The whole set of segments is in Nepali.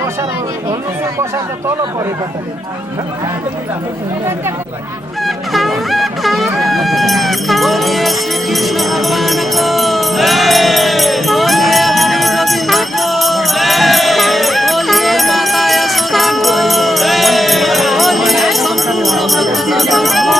कसार त तल परेको त बोलिए श्री कृष्ण भगवान को बोलिए हरि गोविंद को बोलिए माता यशोदा को बोलिए संपूर्ण भक्तजनों को।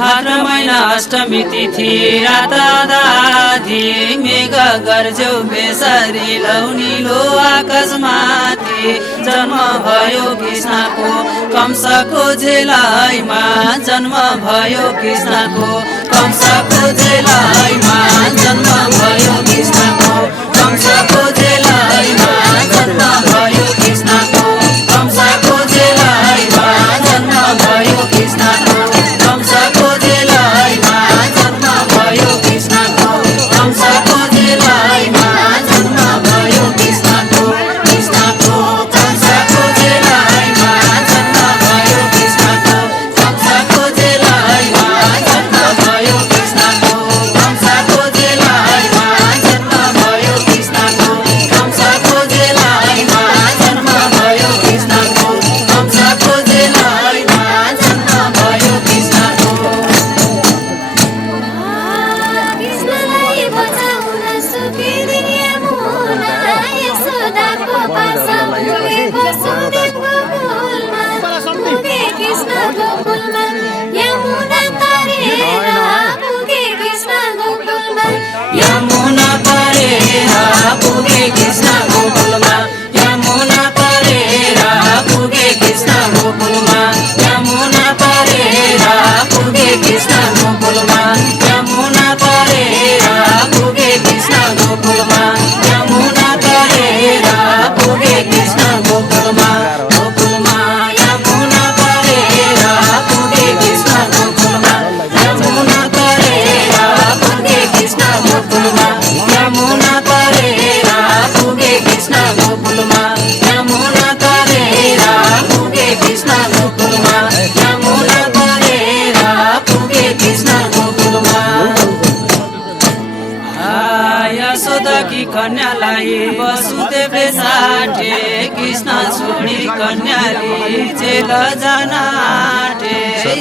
भाद्र महिना अष्टमी तिथि रातादाधी मेघ गर्जौ बेसरी लौनिलो आकाशमाथि जन्म भयो कृष्णको कंसको झेलाइमा जन्म भयो कृष्णको कंसको झेलाइमा जन्म भयो कृष्णको कंसको झेलाइमा जन्म भयो कृष्णको कंसको झेलाइमा जन्म भयो कृष्णको कंसको झेलाइमा जन्म भयो कृष्णको कंसको झेलाइमा जन्म भयो कृष्णको कृष्णको कंसको झेलाइमा जन्म भयो कृष्णको कंसको झेलाइमा जन्म भयो कृष्णको कंसको झेलाइमा जन्म भयो कृष्णको कंसको झेलाइमा जन्म भयो कृष्णको कंसको झेलाइमा जन्म भयो कृष्णको। कृष्णलाई बचाउन सुखिदिए मुना यशोदाको पास पुगे वसुदेव गोकुलमा पुगे कृष्ण गोकुलमा यमुना तरेर पुगे कृष्ण गोकुलमा यमुना तरेर पुगे कृष्ण गोकुलमा यमुना तरेर पुगे कृष्ण गोकुलमा यमुना तरेर पुगे कृष्ण गोकुलमा यमुना तरेर पुगे कृष्ण गोकुलमा यमुना तरेर पुगे कृष्ण गोकुलमा गोकुलमा यमुना तरेर पुगे कृष्ण गोकुलमा यमुना तरेर पुगे कृष्ण गोकुलमा यमुना तरेर पुगे कृष्ण गोकुलमा यमुना तरेर पुगे कृष्ण गोकुलमा यमुना तरेर पुगे कृष्ण गोकुलमा। यशोदा की कन्यालाई वसुदेवले साटे कृष्ण छोडी कन्याले जेल जान आँटे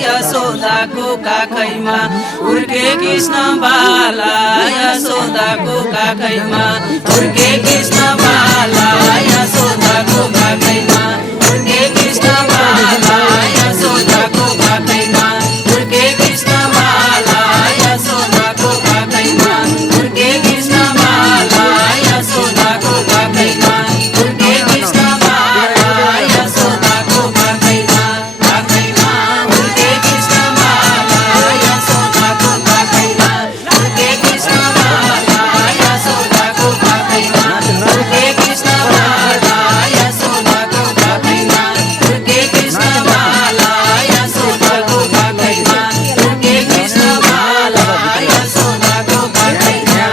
यशोदाको काखैमा हुर्के कृष्ण बाला यशोदाको काखैमा हुर्के कृष्ण बाला यशोदाको काखैमा हुर्के कृष्ण बाला यशोदाको काखैमा हुर्के कृष्ण बाला यशोदाको काखैमा हुर्के कृष्ण बाला यशोदाको काखैमा हुर्के कृष्ण बाला यशोदाको काखैमा काखैमा हुर्के कृष्ण बाला यशोदाको काखैमा हुर्के कृष्ण बाला यशोदाको काखैमा हुर्के कृष्ण बाला यशोदाको काखैमा हुर्के कृष्ण बाला यशोदाको काखैमा हुर्के कृष्ण बाला यशोदाको काखैमा।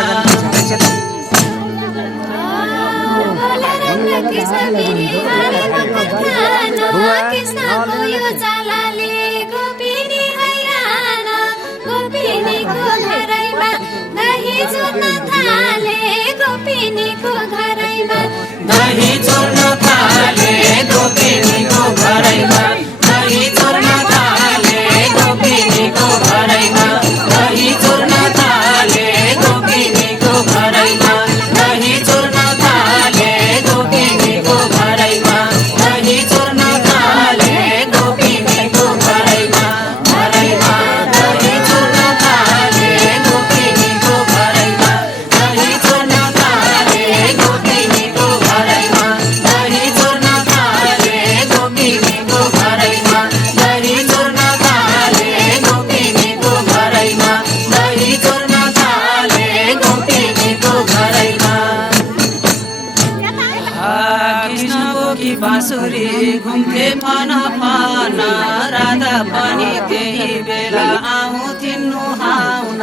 कृष्ण बिरी हालेको कथान कृष्णको यो चालाले गोपिनी हैरान गोपिनीको घरैमा दही चुर्न थाले गोपिनीको घरैमा दही चोर्न थाले गोपिनीको घरैमा दही चोर्न थाले गोपिनीको घरैमा दही चोर्न थाले गोपिनीको घरैमा दही चोर्न थाले गोपिनीको घरैमा दही चोर्न थाले गोपिनीको घरैमा घरैमा दही चोर्न थाले गोपिनीको घरैमा दही चोर्न थाले गोपिनीको घरैमा दही चोर्न थाले गोपिनीको घरैमा दही चोर्न थाले गोपिनीको घरैमा दही चोर्न थाले गोपिनीको घरैमा। कृष्णको की बाँसुरी घुम्थे फना फना राधा पनि त्यही बेला आउँथिन् नुहाउन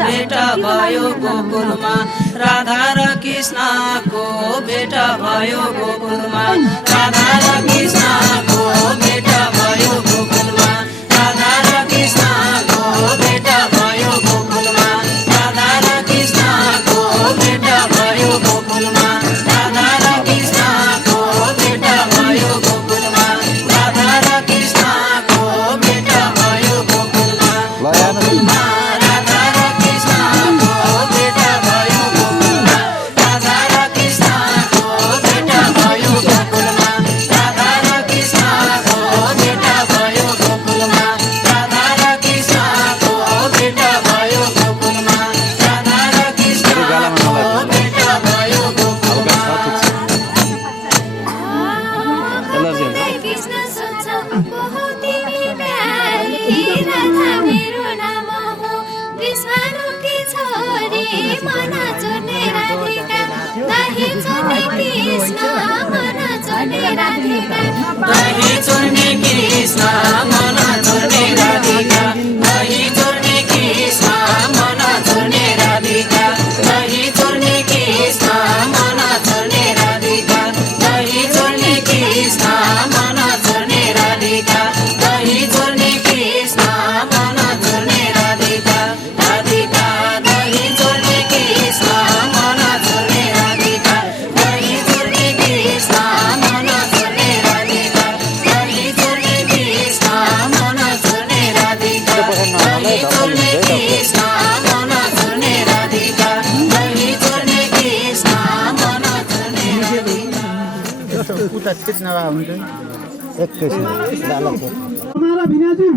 भेट भयो गोकुलमा राधा र कृष्णको भेट भयो गोकुलमा राधा र कृष्णको भेट भयो गोकुलमा राधा र कृष्णको भेट भयो गोकुलमा राधा र कृष्णको भेट भयो गोकुलमा त छिट नभए हुन्छ नि एकैछिन हमारा भिनाजु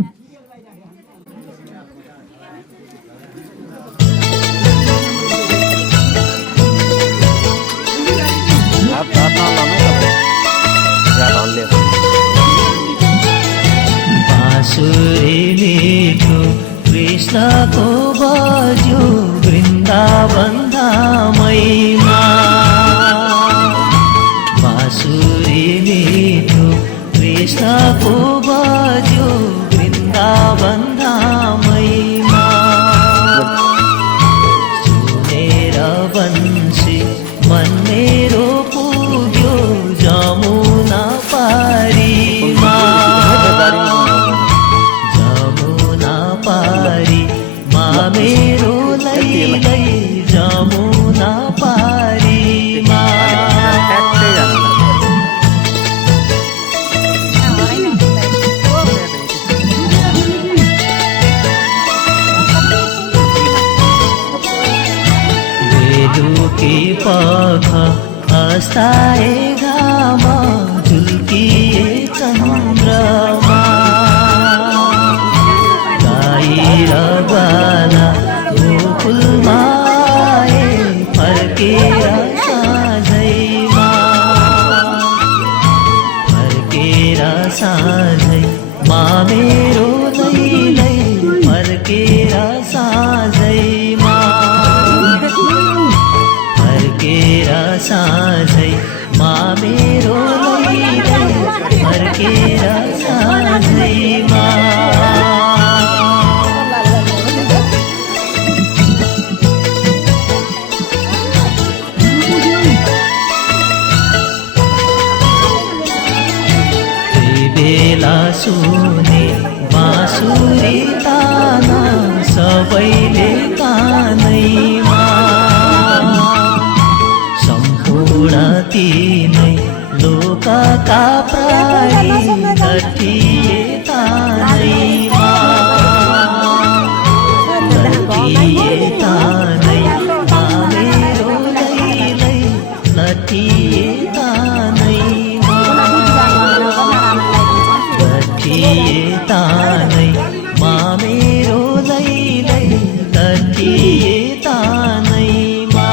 हात नलाउनु याद हल्ले बाँसुरी मिठो कृष्णको बज्यो वृन्दावन धामैमा बाँसुरी मिठो कृष्णको बज्यो वृन्दावन धामैमा सुनेर बन्सी मन मेरो पुग्यो जमुना पारीमा जमुना पारी मा मेरो लैलै जमुना पारीमा बेलुकी पख अस्ताए घाम झुल्किए चन्द्रमा गाई र गाना गोकुलमा आए फर्केर साँझैमा फर्केर साँझै मा मेरो लैलै फर्केर साँझैमा फर्केर साँझै मा मेरो लैलै फर्केर साँझैमा बेला सुने बाँसुरी ताना सबैले कानैमा सम्पूर्ण तिनै लोकका प्राणी लट्टिए तानैमा लट्टिए तानै मा मेरो लैलै लट्टिए तानैमा लट्टिए तानै मा मेरो लैलै लट्टिए तानैमा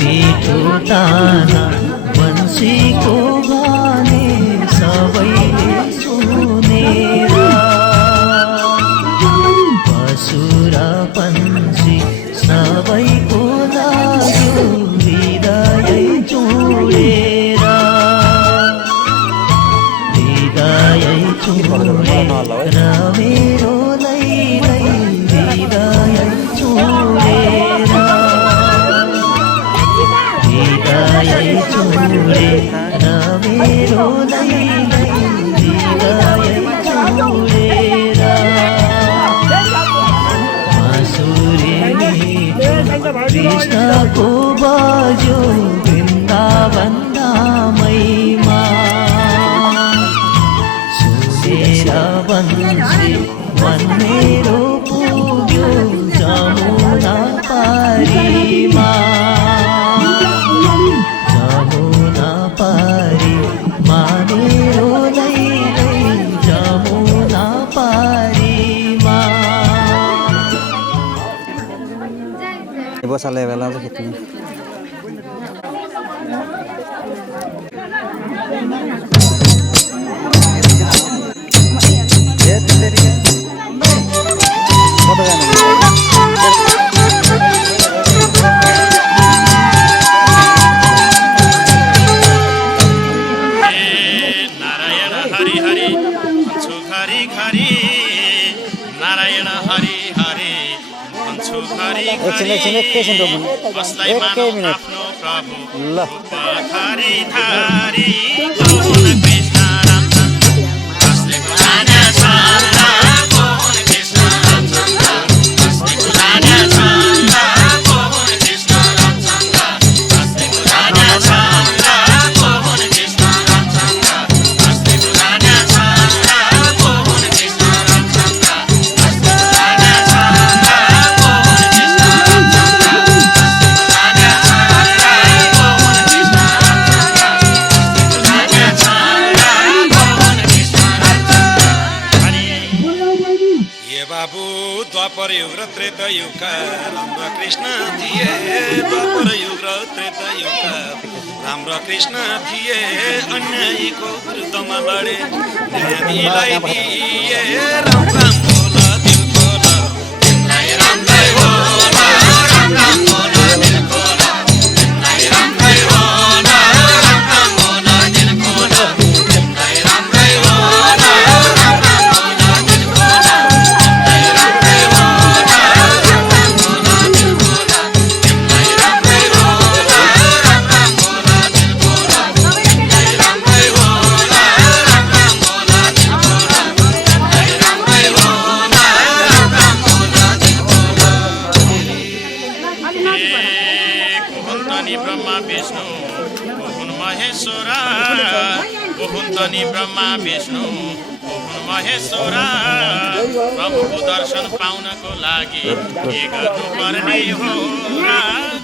मिठो ताना बन्सीको गाने सबैले सुनेर पशु र पन्छी सबैको लाग्यो हृदय चुडेर हृदय चुडेर मेरो लैलै हृदय चुडेर हृदय चुडेर मेरो लैलै हृदय चुडेर बाँसुरी कृष्णको बज्यो वृन्दावन धामैमा सुनेर बन्सी मन मेरो पुग्यो जमुना पारीमा जमुना पारी मा मेरो लैलै जमुना पारीमा बसाले बेला चाहिँ खेत्नु नारायण हरि हरि भन्छु घरि घरि नारायण हरि हरि भन्छु घरि एकैछिन कसलाई मानौ आफ्नो प्रभु ल थरी थरी बोल कृष्ण रामचन्द्र कसले कुलाना चन्द्र बोल कृष्ण रामचन्द्र कसले कुलाना चन्द्र बोल कृष्ण रामचन्द्र कसले कुलाना चन्द्र बोल कृष्ण रामचन्द्र कसले कुलाना चन्द्र द्वापर युग र त्रेता युगका राम र कृष्ण थिए द्वापर युग र त्रेता युगका राम र कृष्ण थिए अन्यायीको विरुद्धमा लडे न्याय दिलाई दिए राम राम बोला दिल खोला तिमीलाई राम्रै होला राम राम बोला दिल खोला तिमीलाई राम्रै होला राम राम बोला दिल खोला तिमीलाई राम्रै होला राम राम बोला दिल खोला तिमीलाई राम्रै होला राम राम बोला दिल खोला तिमीलाई राम्रै होला राम राम बोला दिल खोला तिमीलाई राम्रै होला राम राम बोला दिल खोला तिमीलाई राम्रै होला राम राम बोला दिल खोला हुन् ब्रह्मा विष्णु हुन् महेश्वरा हुन् तनि ब्रह्मा विष्णु हुन् महेश्वरा प्रभुको दर्शन पाउनको लागि के गर्नुपर्ने हो र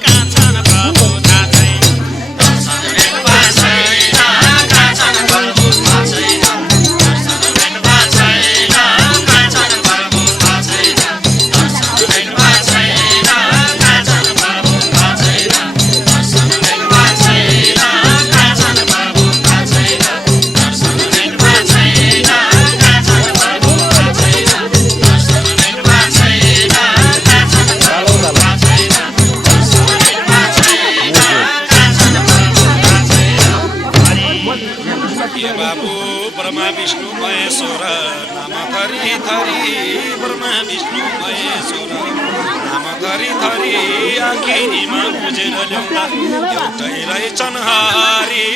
कहाँ छन् प्रभु थाहा छैन दर्शन भेट्वा छैन कहाँ छन् प्रभु थाहा छैन दर्शन भेट्वा छैन कहाँ छन् प्रभु थाहा छैन दर्शन भेट्वा छैन कहाँ छन् प्रभु थाहा छैन दर्शन भेट्वा छैन कहाँ छन् प्रभु थाहा छैन दर्शन भेट्वा छैन कहाँ छन् प्रभु थाहा छैन दर्शन भेट्वा छैन कहाँ छन् प्रभु थाहा छैन दर्शन भेट्वा छैन कहाँ छन् प्रभु थाहा छैन हे बाबु ब्रह्मा विष्णु महेश्वर नाम थरी थरी ब्रह्मा विष्णु महेश्वर नाम थरी थरी आखिरीमा बुझेर ल्याउँदा एउटै रहेछन् हरि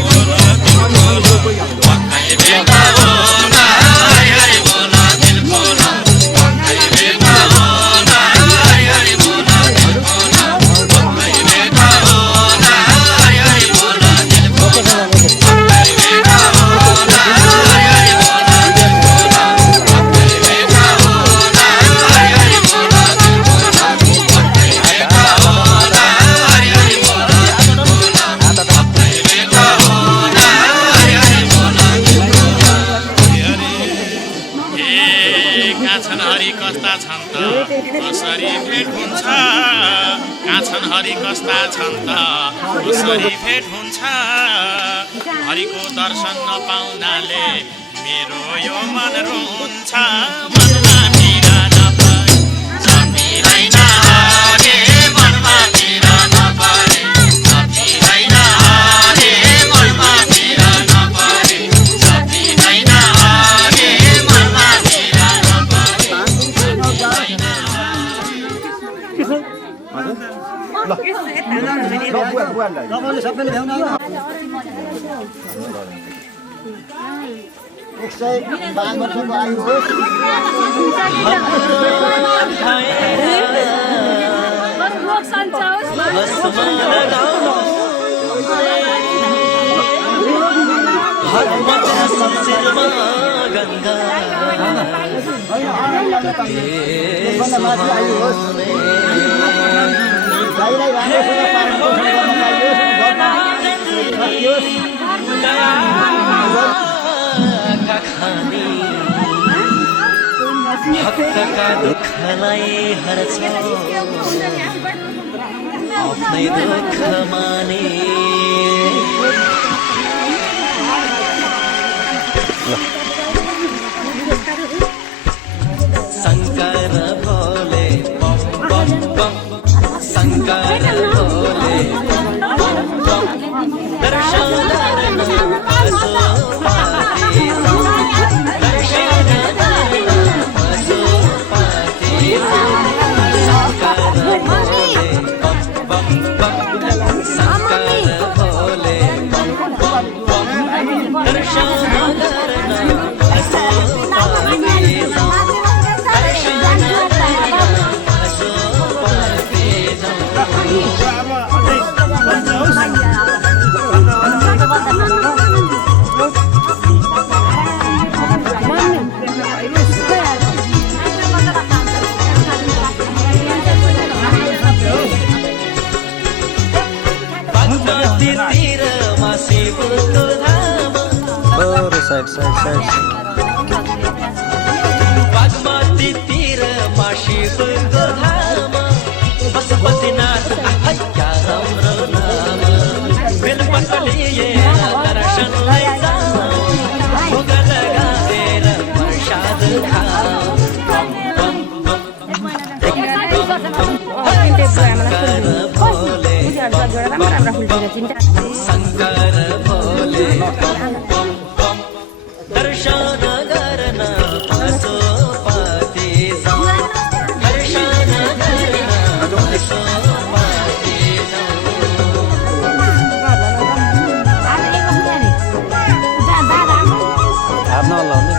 बोला दिल खोला भक्तै भेट्दा होला हरि बोला दिल खोला भक्तै भेट्दा होला हरि बोला दिल खोला भक्तै भेट्दा होला हरि बोला दिल खोला भक्तै भेट्दा होला हरि बोला दिल खोला भक्तै भेट्दा होला हरि बोला दिल खोला भक्तै भेट्दा होला हरि बोला दिल खोला भक्तै भेट्दा होला हरि बोला दिल खोला हे कहाँ छन् हरि कस्ता छन् त कसरी भेट हुन्छ कहाँ छन् हरि कस्ता छन् त कसरी भेट हुन्छ हरिको दर्शन नपाउनाले मेरो यो मन रुन्छ मनमा पीडा नपरे जपिँदैन हरे मनमा पीडा नपरे जपिँदैन हरे मनमा पीडा नपरे जपिँदैन हरे मनमा पीडा नपरे जपिँदैन तपाईँले सबैले भ्याउनु होला 152 वर्षको आयु होस् यसभन्दा माथि आयु होस् गाईलाई राम्रोसँग पालन पोषण गर्न पाइयोस् सकियोस् भक्तका दुःखलाई हर्छ आफ्नै दुःख माने शङ्कर भोले बम बम बम शङ्कर भोले बम बम बम दर्शन गर्न आसो पाते दर्शन गर्न आसो पाते शङ्कर भोले बम बम बम शङ्कर भोले बम बम बम दर्शन गर्न आसो पाते दर्शन गर्न आसो पाते साइड बागमती तीर शिवको धाम पशुपतिनाथ क्या राम्रो नाम बेलपत्र लिएर दर्शनलाई जाऊ भोग लगाएर प्रसाद खाऊ शङ्कर भोले शङ्कर भोले दर्शन गर्न पशुपति जाऊ दर्शन गर्न पशुपति हात नहल्लाउने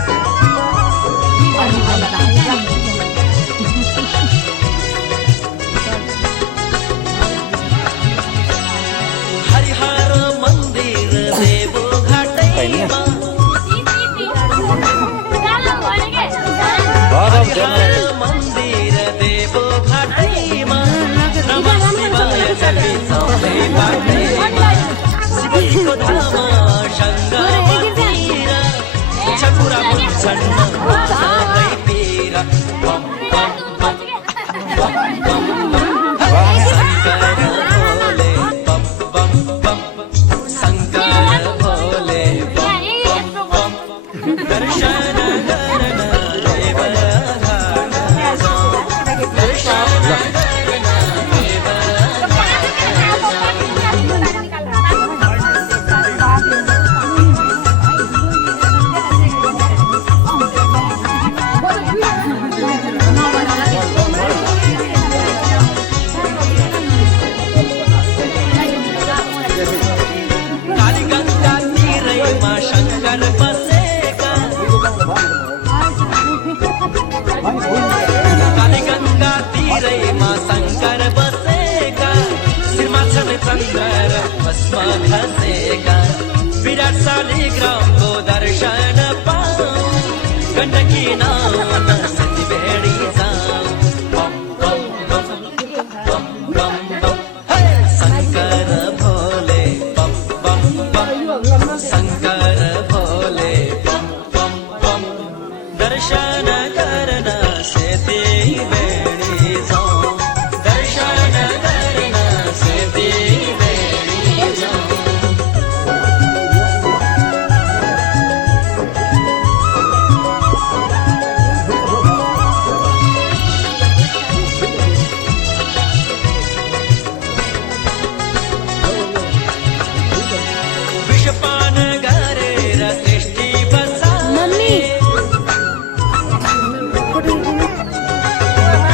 हरिहर मन्दिर देवो घाटैमा हरिहर मन्दिर देवो घाटैमा नमः शिवाय जपी सबै बाटैमा शिवको धाम शङ्कर छपुरा मुन्छन् सबै पीर बम बम बम बम बम बम शङ्कर भोले बम बम बम शङ्कर भोले बम बम बम दर्शन गर्न देवघाट जाऊ दर्शन गर्न कालीगङ्गा तीरैमा शङ्कर बसेका कालीगङ्गा तीरैमा शङ्कर बसेका शिरमा छन् चन्द्र र भस्म खसेका विराट शालिग्रामको दर्शन पाऊ गण्डकी नाउन सती भेडी जाऊ बम बम बम बम बम बम हे शङ्कर भोले बम बम बम शङ्कर भोले बम बम बम दर्शन गर्न सेती भेडी जाऊ दर्शन गर्न सेती भेडी जाऊ विषपान गरेर सृष्टि बसाए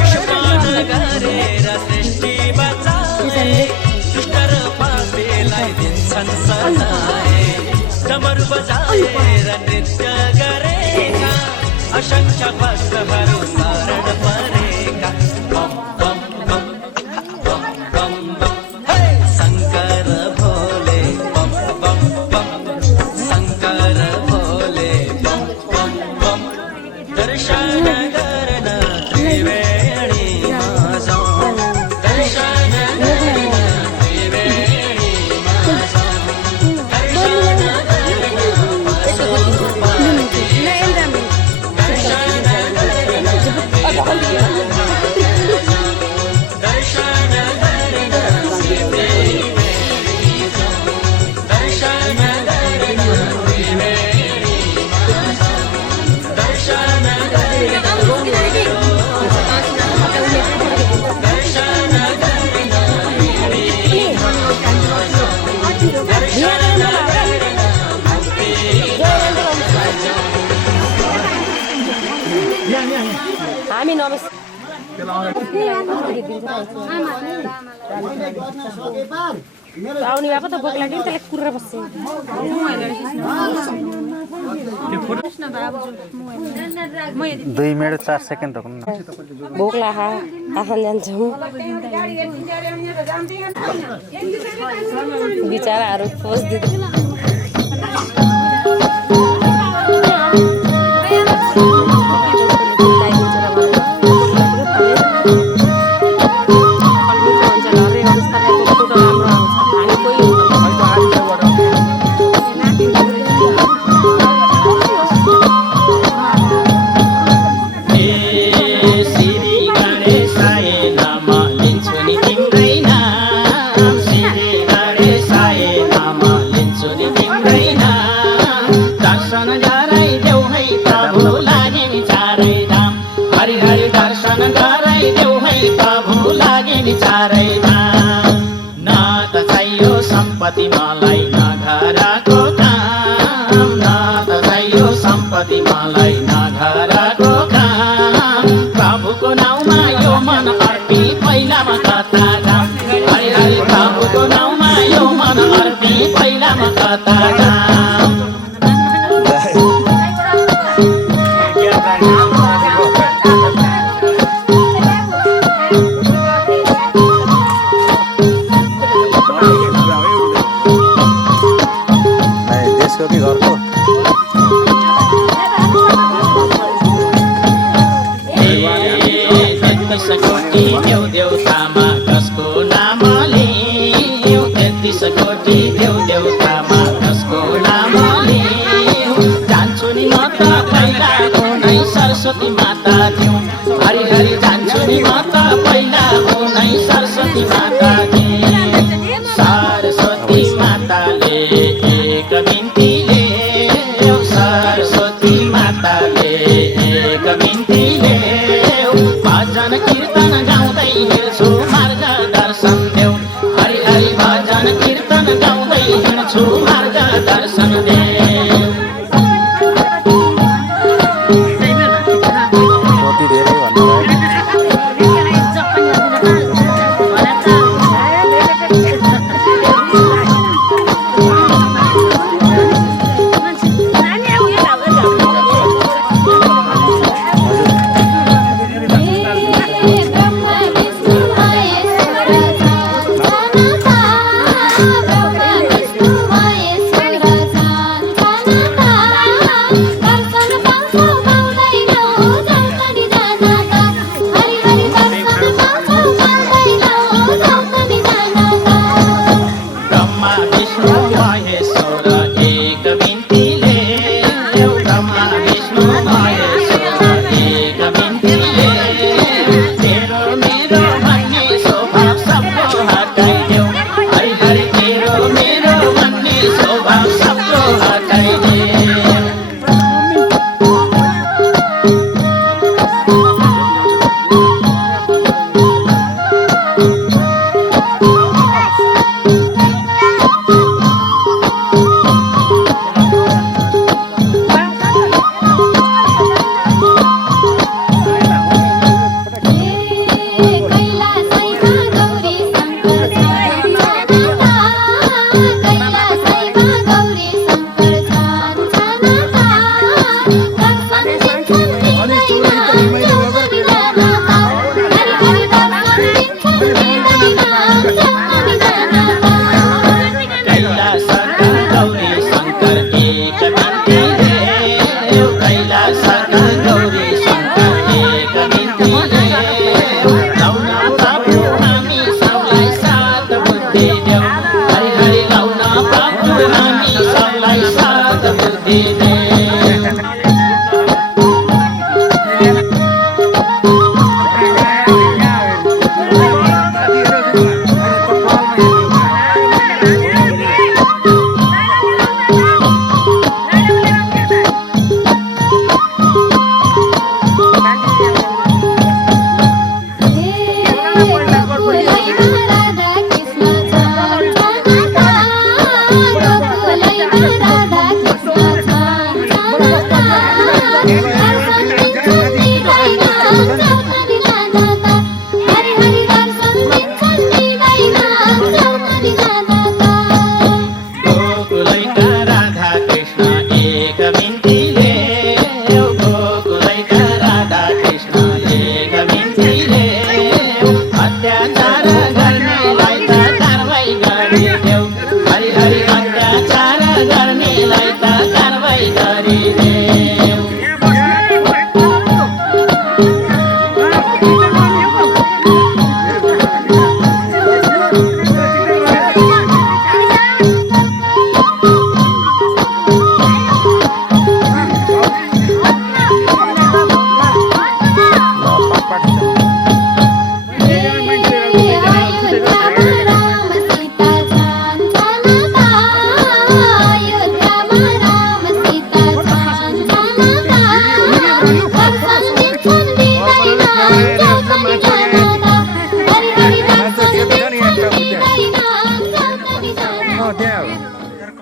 विषपान गरेर सृष्टि बचाए दुष्ट र पापीलाई दिन्छन् सजाय डमरू बजाएर नृत्य गरेका असंख्य भक्तहरू शरण परेका बम बम बम बम बम बम हे शङ्कर भोले बम बम बम शङ्कर भोले बम बम बम दर्शन गर्न त्रिवेणीमा जाऊ दर्शन गर्न त्रिवेणीमा जाऊ दर्शन गर्न पशुपति दर्शन गर्न दर्शन गर्न त्रिवेणी जाऊ दर्शन गर्न त्रिवेणीमा जाऊ दर्शन गर्न हामी नमस् आउने बापा त बोक्ला कि त्यसले कुरेर बस्छ 2 मिनट 4 सेकेन्ड हो बोक्ला आफन जान्छौँ बिचराहरू खोज श्री गणेश हुँदैन दर्शन गराइदेऊ है प्रभु लागे नि चारै धाम हरि हरि दर्शन गराइदेऊ है प्रभु लागे नि चारै धाम न त चाहियो सम्पत्ति मलाई न घरको काम न त चाहियो सम्पत्ति मलाई न घरको काम प्रभुको नाउँमा यो मन अर्पी पहिलामा कता जाम हरि हरि प्रभुको नाउँमा यो मन अर्पी पहिलामा कता जाम देशको कि घरको कोटी देउ देउतामा कसको नाम लिऊ 33 कोटी देउ देउतामा कसको नाम लिऊ जान्छु नि म त पहिला नै सरस्वती माता दिउँ हरि हरि जान्छु नि म त पहिला नै सरस्वती माता दिउँ सरस्वती माताले एक बिन्ती ल्याऊ सरस्वती माताले एक बिन्ती ल्याऊ भजन कीर्तन गाउँदै हिँड्छु मार्ग दर्शन देऊ हरि हरि भजन कीर्तन गाउँदै हिँड्छु मार्ग दर्शन देऊ कति धेरै भन्नुभयो ब्रह्मा विष्णु महेश्वर एक बिन्ती ल्याऊ ब्रह्मा विष्णु महेश्वर एक बिन्ती ल्याऊ तेरो मेरो भन्ने स्वभाव सबको हटाइदेऊ हरि हरि तेरो मेरो भन्ने स्वभाव सबको हटाइदेऊ गर्ने